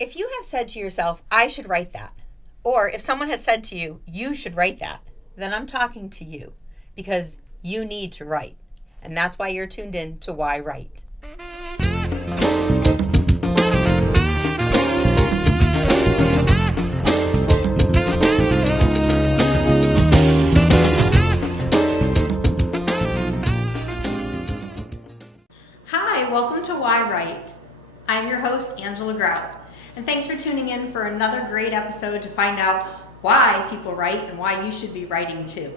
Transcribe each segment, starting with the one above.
If you have said to yourself, I should write that, or if someone has said to you, you should write that, then I'm talking to you because you need to write. And that's why you're tuned in to yWrite. Hi, welcome to yWrite. I'm your host, Angela Grout. And thanks for tuning in for another great episode to find out why people write and why you should be writing too.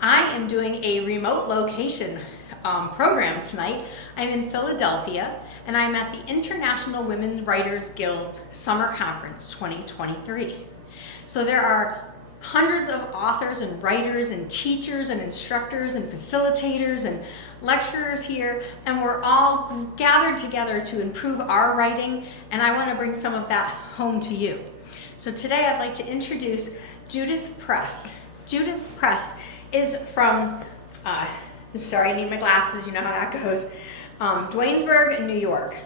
I am doing a remote location program tonight. I'm in Philadelphia and I'm at the International Women Writers Guild Summer Conference 2023. So there are hundreds of authors and writers and teachers and instructors and facilitators and lecturers here, and we're all gathered together to improve our writing, and I want to bring some of that home to you. So today I'd like to introduce Judith Prest. Judith Prest is from, sorry, I need my glasses, you know how that goes, Dwaynesburg, New York.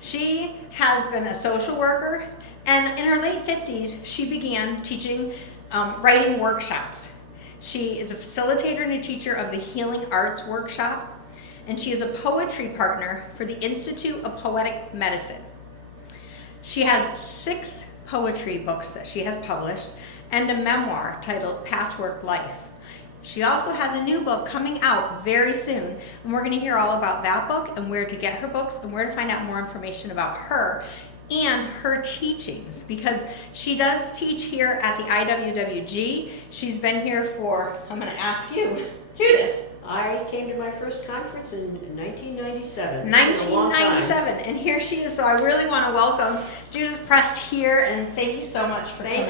She has been a social worker, and in her late 50s, she began teaching writing workshops. She is a facilitator and a teacher of the Healing Arts Workshop, and she is a poetry partner for the Institute of Poetic Medicine. She has 6 poetry books that she has published and a memoir titled Patchwork Life. She also has a new book coming out very soon, and we're going to hear all about that book and where to get her books and where to find out more information about her and her teachings, because she does teach here at the IWWG. She's been here for, I'm going to ask you, Judith. I came to my first conference in 1997. 1997, and here she is. So I really want to welcome Judith Prest here, and thank you so much for coming.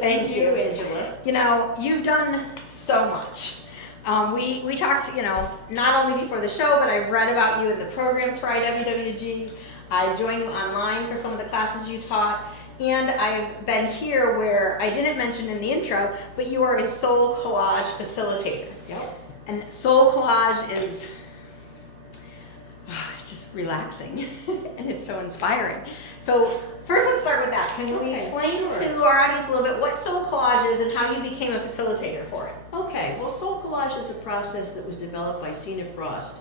Thank you, Angela. You know, you've done so much. We talked, you know, not only before the show, but I've read about you in the programs for IWWG. I joined you online for some of the classes you taught, and I've been here where I didn't mention in the intro, but you are a soul collage facilitator. Yep. And soul collage is it's just relaxing and it's so inspiring. So first let's start with that. Can you explain to our audience a little bit what soul collage is and how you became a facilitator for it? Okay, well, soul collage is a process that was developed by Cena Frost,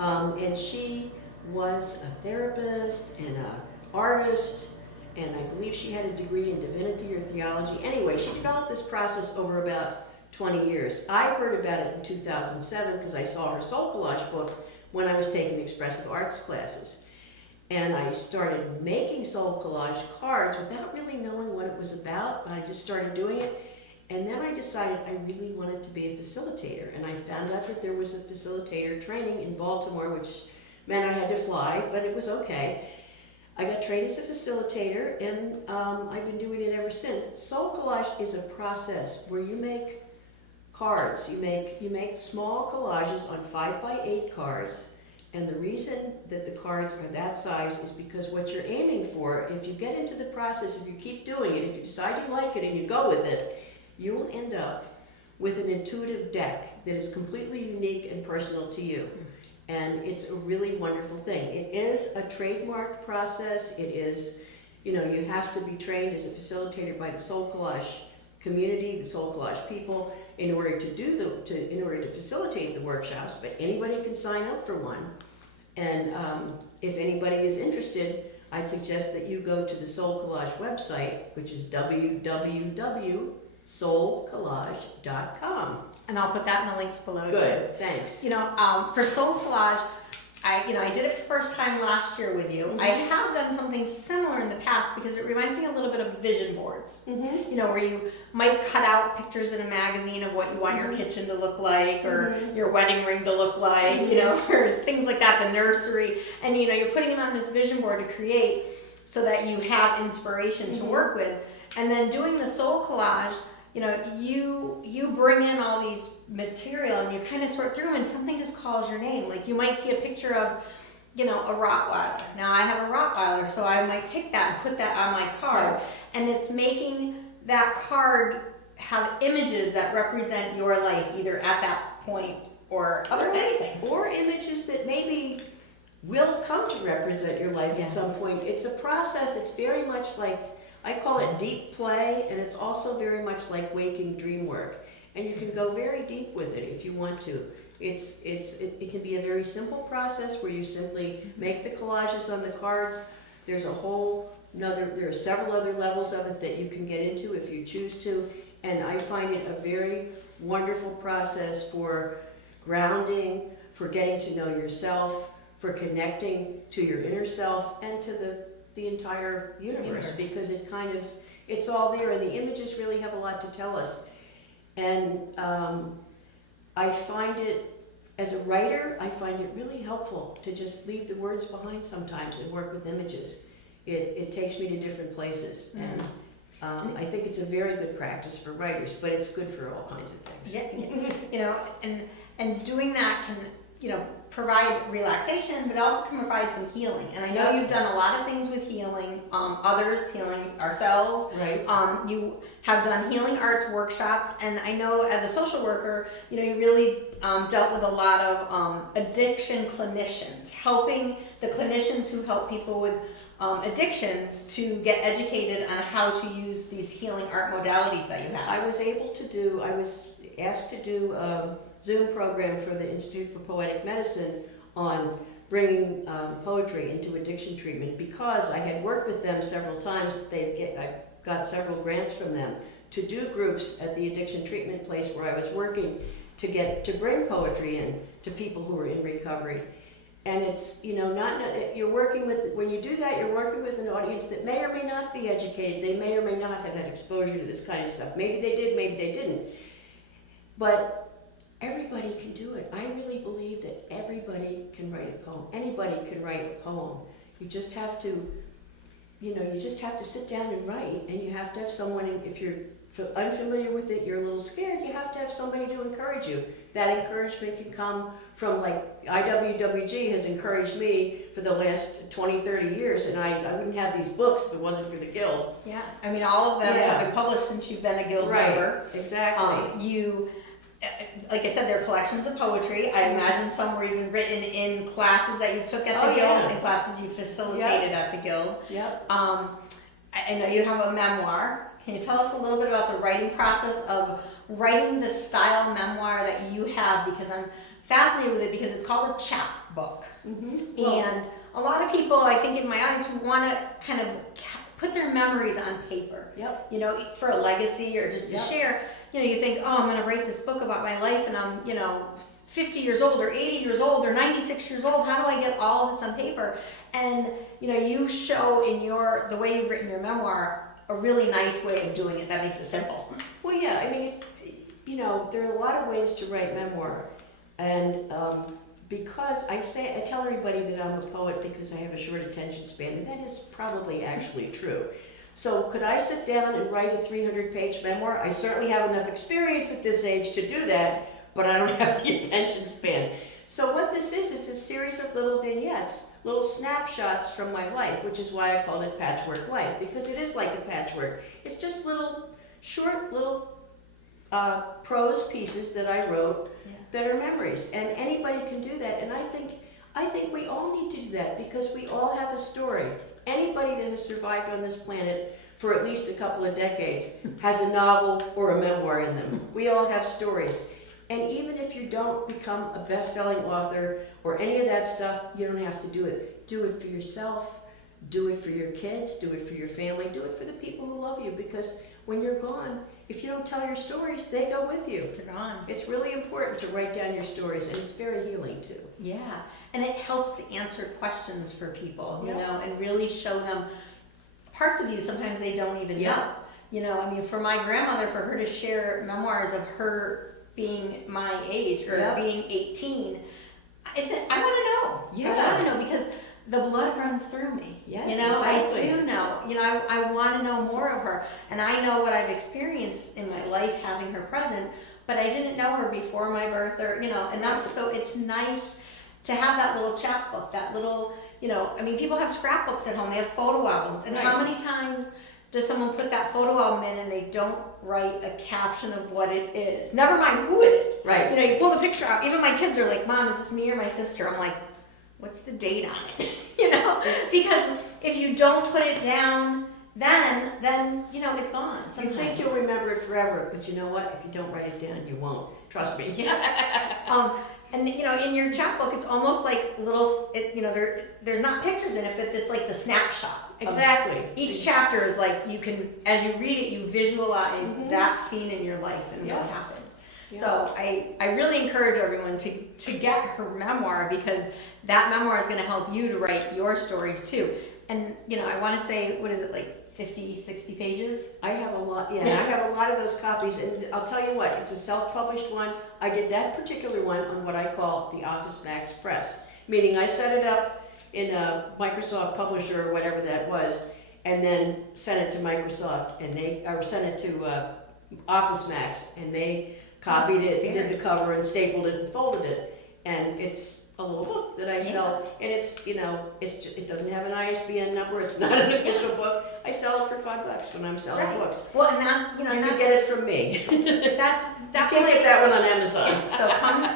and she was a therapist and an artist, and I believe she had a degree in divinity or theology. Anyway, she developed this process over about 20 years. I heard about it in 2007 because I saw her soul collage book when I was taking expressive arts classes. And I started making soul collage cards without really knowing what it was about, but I just started doing it. And then I decided I really wanted to be a facilitator. And I found out that there was a facilitator training in Baltimore, which meant I had to fly, but it was okay. I got trained as a facilitator, and I've been doing it ever since. Soul collage is a process where you make cards. You make small collages on 5x8 cards, and the reason that the cards are that size is because what you're aiming for, if you get into the process, if you keep doing it, if you decide you like it and you go with it, you will end up with an intuitive deck that is completely unique and personal to you. And it's a really wonderful thing. It is a trademarked process. It is, you know, you have to be trained as a facilitator by the soul collage community, the soul collage people, in order to facilitate the workshops. But anybody can sign up for one. And if anybody is interested, I'd suggest that you go to the Soul Collage website, which is www.soulcollage.com. And I'll put that in the links below too. Good, thanks. You know, for soul collage, I did it first time last year with you. Mm-hmm. I have done something similar in the past because it reminds me a little bit of vision boards. Mm-hmm. You know, where you might cut out pictures in a magazine of what you want your kitchen to look like, or your wedding ring to look like, you know, or things like that, the nursery. And, you know, you're putting it on this vision board to create so that you have inspiration to work with. And then doing the soul collage, you know, you bring in all these material and you kind of sort through them and something just calls your name. Like you might see a picture of, you know, a Rottweiler. Now I have a Rottweiler, so I might pick that and put that on my card. And it's making that card have images that represent your life either at that point or anything. Or images that maybe will come to represent your life Yes. at some point. It's a process. It's very much like, I call it deep play, and it's also very much like waking dream work. And you can go very deep with it if you want to. It can be a very simple process where you simply make the collages on the cards. There are several other levels of it that you can get into if you choose to. And I find it a very wonderful process for grounding, for getting to know yourself, for connecting to your inner self and to the entire universe. Because it's all there, and the images really have a lot to tell us. And I find it, as a writer, I find it really helpful to just leave the words behind sometimes and work with images. It takes me to different places, and I think it's a very good practice for writers, but it's good for all kinds of things. Yeah, and doing that can, provide relaxation, but also can provide some healing. And I know you've done a lot of things with healing, others, healing ourselves. Right. You have done healing arts workshops, and I know as a social worker, you really dealt with a lot of addiction clinicians, helping the clinicians who help people with addictions to get educated on how to use these healing art modalities that you have. I was asked to do a Zoom program for the Institute for Poetic Medicine on bringing poetry into addiction treatment, because I had worked with them several times. I got several grants from them to do groups at the addiction treatment place where I was working to bring poetry in to people who were in recovery. And it's, you're working with, when you do that, you're working with an audience that may or may not be educated. They may or may not have had exposure to this kind of stuff. Maybe they did, maybe they didn't. But everybody can do it. I really believe that everybody can write a poem. Anybody can write a poem. You just have to, sit down and write, and you have to have someone, if you're unfamiliar with it, you're a little scared, you have to have somebody to encourage you. That encouragement can come from, like, IWWG has encouraged me for the last 20, 30 years, and I wouldn't have these books if it wasn't for the Guild. Yeah, I mean, all of them have been published since you've been a Guild member. Exactly. Like I said, they're collections of poetry. I imagine some were even written in classes that you took at the Guild and classes you facilitated at the Guild. Yep. I know you have a memoir. Can you tell us a little bit about the writing process of writing the style memoir that you have? Because I'm fascinated with it, because it's called a chapbook. Mm-hmm. And a lot of people, I think in my audience, want to kind of put their memories on paper. Yep. For a legacy or just to share. You think, oh, I'm going to write this book about my life, and I'm, 50 years old or 80 years old or 96 years old. How do I get all of this on paper? And, you show in the way you've written your memoir a really nice way of doing it that makes it simple. Well, yeah, I mean, there are a lot of ways to write memoir. And because I tell everybody that I'm a poet because I have a short attention span, and that is probably actually true. So could I sit down and write a 300-page memoir? I certainly have enough experience at this age to do that, but I don't have the attention span. So what this is, it's a series of little vignettes, little snapshots from my life, which is why I called it Patchwork Life, because it is like a patchwork. It's just short little prose pieces that I wrote that are memories, and anybody can do that. And I think we all need to do that, because we all have a story. Anybody that has survived on this planet for at least a couple of decades has a novel or a memoir in them. We all have stories. And even if you don't become a best-selling author or any of that stuff, you don't have to do it. Do it for yourself, do it for your kids, do it for your family, do it for the people who love you, because when you're gone, if you don't tell your stories, they go with you. They're gone. It's really important to write down your stories, and it's very healing too. Yeah, and it helps to answer questions for people, and really show them parts of you sometimes they don't even know. For my grandmother, for her to share memoirs of her being my age or being 18, I want to know. Yeah. I want to know, because the blood runs through me. Yes, exactly. I do know. I want to know more of her, and I know what I've experienced in my life having her present, but I didn't know her before my birth, or enough. So it's nice to have that little chapbook, that little, people have scrapbooks at home, they have photo albums, and how many times does someone put that photo album in and they don't write a caption of what it is? Never mind who it is. Right. You pull the picture out. Even my kids are like, Mom, is this me or my sister? I'm like, what's the date on it? Because if you don't put it down, then it's gone. You think you'll remember it forever, but you know what? If you don't write it down, you won't. Trust me. And in your chapbook, it's almost like little. There's not pictures in it, but it's like the snapshot. Exactly. Each chapter is like you can, as you read it, you visualize that scene in your life and what happened. Yeah. So I really encourage everyone to get her memoir, because that memoir is going to help you to write your stories too. And I want to say, what is it, like 50, 60 pages? I have a lot, I have a lot of those copies, and I'll tell you what, it's a self-published one. I did that particular one on what I call the Office Max Press, meaning I set it up in a Microsoft Publisher or whatever that was, and then sent it to Microsoft, or sent it to Office Max, and they copied it, did the cover, and stapled it, and folded it, and it's a little book that I sell, and it doesn't have an ISBN number. It's not an official book. I sell it for $5 when I'm selling books. Well, and that you can get it from me. That's definitely. You can't get that one on Amazon. So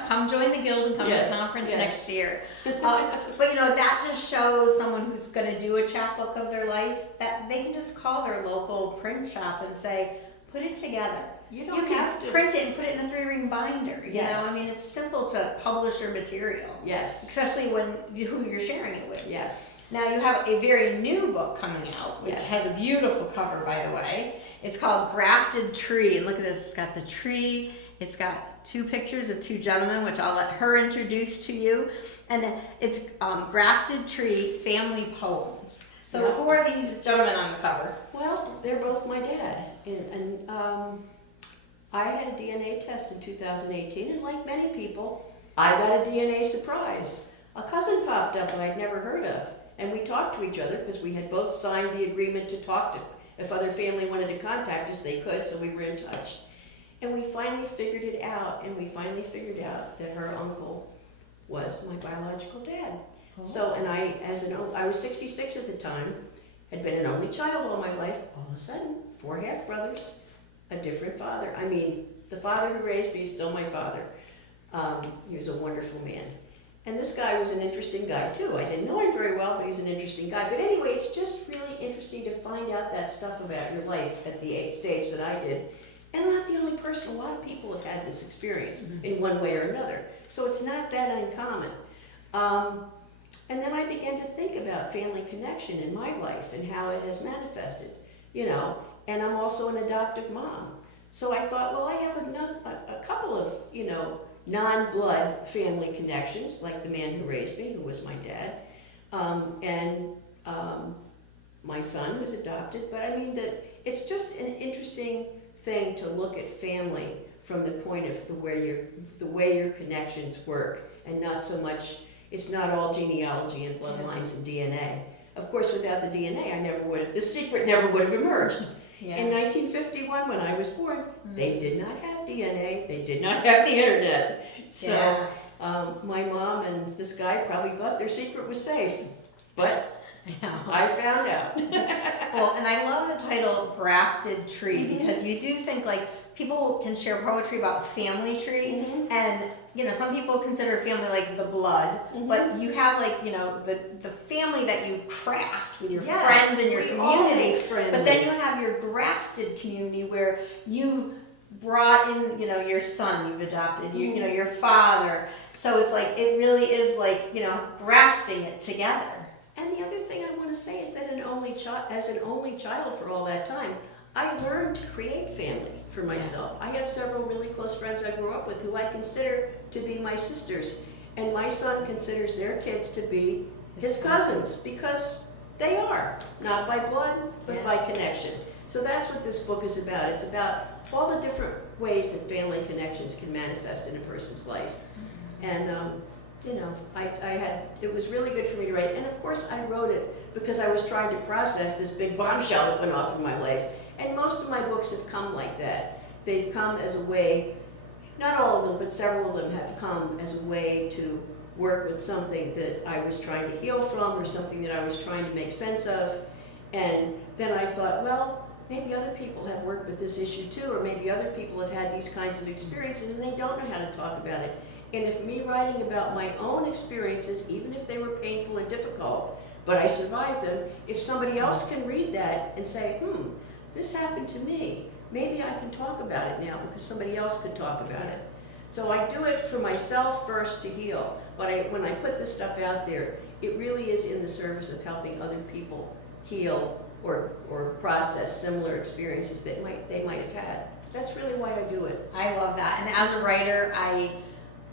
come join the guild and come to the conference next year. But that just shows someone who's going to do a chapbook of their life that they can just call their local print shop and say, put it together. You have can to print it and put it in a 3-ring binder. Yes. I mean, it's simple to publish your material. Yes. Especially who you're sharing it with. Yes. Now you have a very new book coming out, which has a beautiful cover, by the way. It's called Grafted Tree, and look at this. It's got the tree. It's got 2 pictures of 2 gentlemen, which I'll let her introduce to you. And it's Grafted Tree Family Poems. So who are these gentlemen on the cover? Well, they're both my dad, and I had a DNA test in 2018, and like many people, I got a DNA surprise. A cousin popped up I'd never heard of, and we talked to each other because we had both signed the agreement to talk to. If other family wanted to contact us, they could, so we were in touch. And we finally figured it out, that her uncle was my biological dad. Oh. So, and I was 66 at the time, had been an only child all my life. All of a sudden, 4 half-brothers, a different father. I mean, the father who raised me is still my father. He was a wonderful man. And this guy was an interesting guy too. I didn't know him very well, but he was an interesting guy. But anyway, it's just really interesting to find out that stuff about your life at the stage that I did. And I'm not the only person. A lot of people have had this experience in one way or another. So it's not that uncommon. And then I began to think about family connection in my life and how it has manifested, and I'm also an adoptive mom. So I thought, well, I have a couple of, non-blood family connections, like the man who raised me, who was my dad, and my son who's adopted. But I mean, that it's just an interesting thing to look at family from the point of the way your connections work, and not so much. It's not all genealogy and bloodlines and DNA. Of course, without the DNA, the secret never would have emerged. Yeah. In 1951, when I was born, they did not have DNA. They did not have the internet. So my mom and this guy probably thought their secret was safe. But I found out. Well, and I love the title Grafted Tree, because you do think people can share poetry about family tree, and some people consider family like the blood, but you have the family that you craft with your friends and your community. But then you have your grafted community where you brought in your son you've adopted, your father. So it's it really is grafting it together. And the other thing I want to say is that as an only child for all that time, I learned to create family for myself. I have several really close friends I grew up with who I consider to be my sisters. And my son considers their kids to be his cousins, because they are, not by blood, but by connection. So that's what this book is about. It's about all the different ways that family connections can manifest in a person's life. And it was really good for me to write. And of course I wrote it because I was trying to process this big bombshell that went off in my life. And most of my books have come like that. They've come as a way, not all of them, but several of them have come as a way to work with something that I was trying to heal from, or something that I was trying to make sense of. And then I thought, well, maybe other people have worked with this issue too, or maybe other people have had these kinds of experiences and they don't know how to talk about it. And if me writing about my own experiences, even if they were painful and difficult, but I survived them, if somebody else can read that and say, this happened to me, maybe I can talk about it now because somebody else could talk about it. So I do it for myself first to heal, but when I put this stuff out there, it really is in the service of helping other people heal or process similar experiences that they might have had. That's really why I do it. I love that. And as a writer, I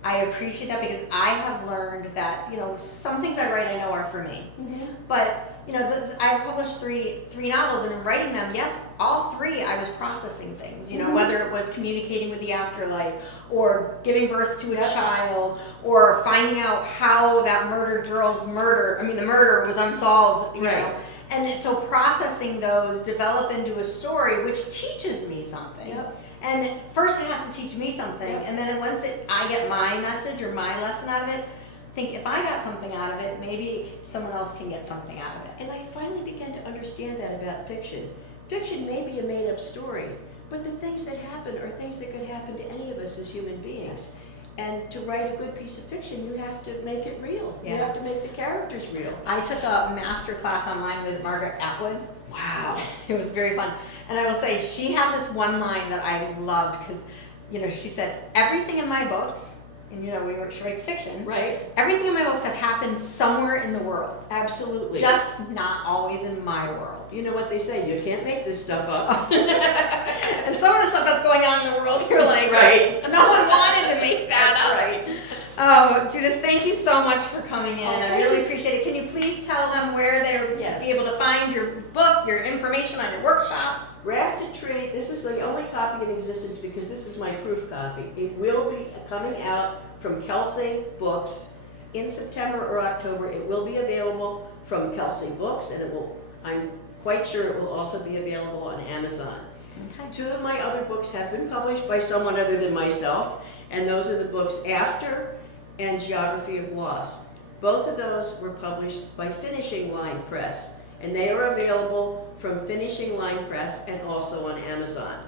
appreciate that because I have learned that, some things I write I know are for me. But, I published three novels, and in writing them, yes, all three I was processing things, whether it was communicating with the afterlife or giving birth to a child or finding out how that murdered girl's the murder was unsolved, you know. And so processing those develop into a story which teaches me something. And first it has to teach me something, and then once I get my message or my lesson out of it, I think if I got something out of it, maybe someone else can get something out of it. And I finally began to understand that about fiction. Fiction may be a made-up story, but the things that happen are things that could happen to any of us as human beings. And to write a good piece of fiction, you have to make it real. You have to make the characters real. I took a master class online with Margaret Atwood. Wow. It was very fun. And I will say, she had this one line that I loved because, she said, everything in my books, and she writes fiction, everything in my books have happened somewhere in the world. Absolutely. Just not always in my world. You know what they say, you can't make this stuff up. And some of the stuff that's going on in the world, you're like, no one wanted to make that up. Right. Oh, Judith, thank you so much for coming in. I really appreciate it. Can you please tell them where they'll be able to find your book, your information on your workshops? Grafted Tree, this is the only copy in existence because this is my proof copy. It will be coming out from Kelsey Books in September or October. It will be available from Kelsey Books, and I'm quite sure it will also be available on Amazon. Okay. 2 of my other books have been published by someone other than myself, and those are the books After and Geography of Loss. Both of those were published by Finishing Line Press, and they are available from Finishing Line Press and also on Amazon.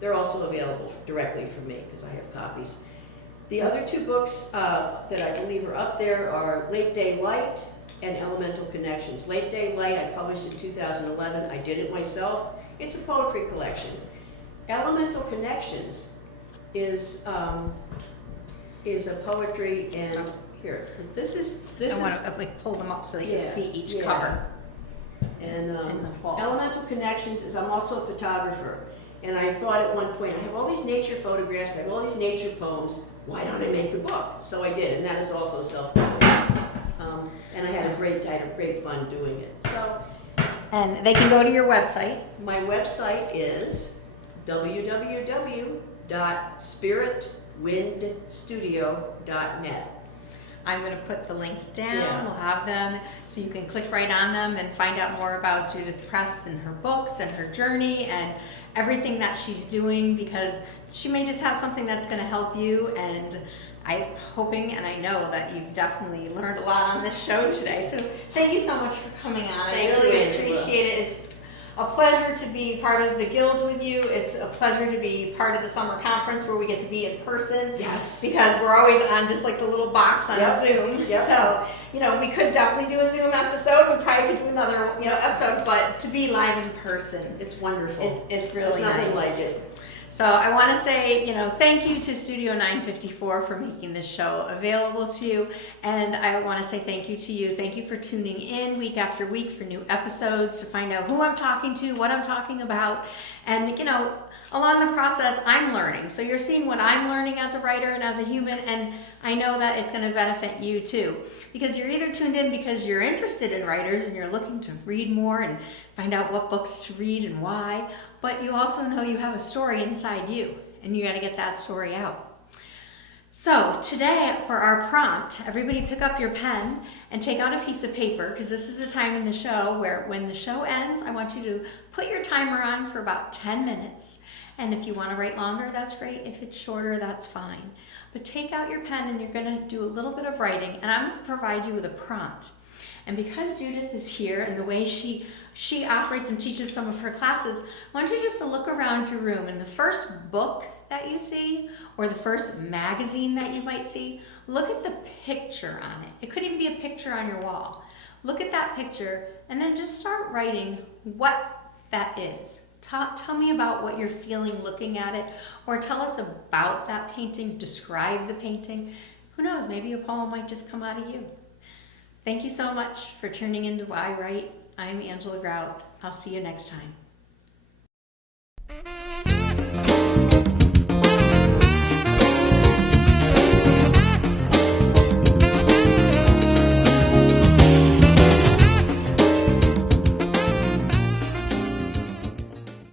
They're also available directly from me because I have copies. The other 2 books that I believe are up there are Late Day Light and Elemental Connections. Late Day Light I published in 2011. I did it myself. It's a poetry collection. Elemental Connections is a poetry, and here, this is. I want to pull them up so you can see each cover. And in the fall. Elemental Connections is, I'm also a photographer, and I thought at one point, I have all these nature photographs, I have all these nature poems, why don't I make a book? So I did, and that is also self-published. And I had great fun doing it. So. And they can go to your website. My website is www.spiritwindstudio.net. I'm going to put the links down. We'll have them so you can click right on them and find out more about Judith Prest and her books and her journey and everything that she's doing, because she may just have something that's going to help you. And I'm hoping and I know that you've definitely learned a lot on this show today. So thank you so much for coming on. I really appreciate it. It's a pleasure to be part of the guild with you. It's a pleasure to be part of the summer conference where we get to be in person. Yes. Because we're always on just like the little box on Zoom. So, we could definitely do a Zoom episode. We probably could do another, episode, but to be live in person. It's wonderful. It's really There's nothing nice. like it. So I want to say, thank you to Studio 954 for making this show available to you. And I want to say thank you to you. Thank you for tuning in week after week for new episodes to find out who I'm talking to, what I'm talking about. And, along the process, I'm learning. So you're seeing what I'm learning as a writer and as a human. And I know that it's going to benefit you too. Because you're either tuned in because you're interested in writers and you're looking to read more and find out what books to read and why. But you also know you have a story inside you, and you got to get that story out. So today, for our prompt, everybody pick up your pen and take out a piece of paper, because this is the time in the show where when the show ends, I want you to put your timer on for about 10 minutes. And if you want to write longer, that's great. If it's shorter, that's fine. But take out your pen and you're going to do a little bit of writing, and I'm going to provide you with a prompt. And because Judith is here and the way she operates and teaches some of her classes, I want you just to look around your room. And the first book that you see or the first magazine that you might see, look at the picture on it. It could even be a picture on your wall. Look at that picture and then just start writing what that is. Tell me about what you're feeling looking at it, or tell us about that painting, describe the painting. Who knows, maybe a poem might just come out of you. Thank you so much for tuning into yWrite. I'm Angela Grout. I'll see you next time.